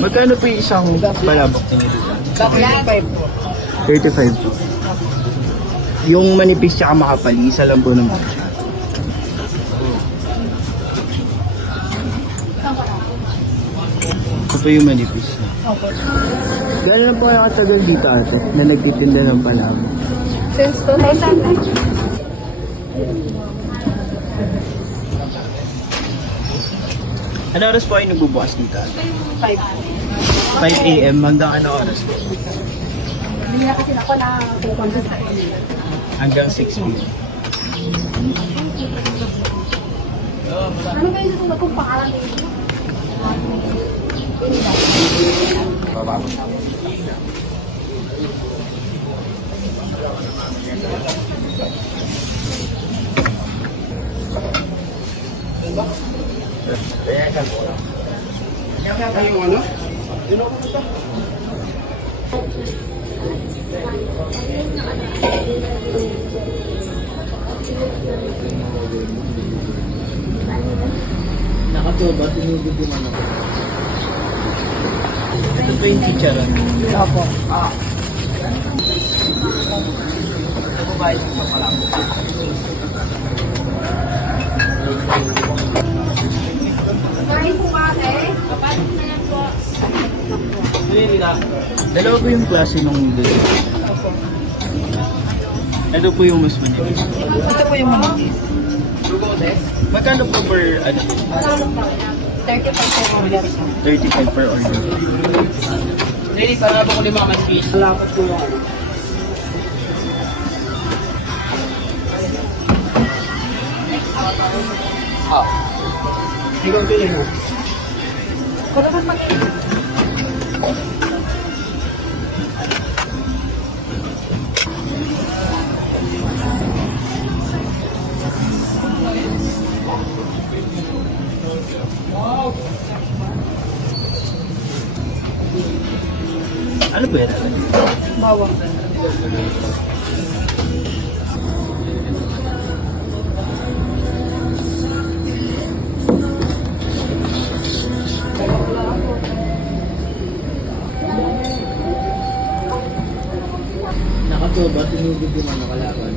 Magkano po yung isang palabok niyo dito? 35 po. 35 po. Yung manipis tsaka makapal, isa lang po naman siya. Ito po yung manipis niya. Opo. Gano'n na po kayo katagal dito ate na nagtitinda ng palabok? Since 2009. Ano oras po kayo nagbubukas dito ate? 5. 5 a.m. hanggang ano oras po? Hindi na kasi ako na pupunta sa kanila. Hanggang 6 p.m. Ano kayo nito? Kung pangalan nito? Nakatuba, tinugod yung ano. Ito po yung chicharon. Opo. Ito po ba yung isang palabok? Kain po ate. Dalawa po yung klase nung dito. Ito po yung mas manipis. Ito po yung manipis. Magkano po per, ano, 35 po order. 35 per order? Lady, para ba ko 5 manipis? Salamat po yan. Ikaw pili mo. Kung naman mag Ano ba yan? bawang. Nakatuba, tinugod yung ano kalaban.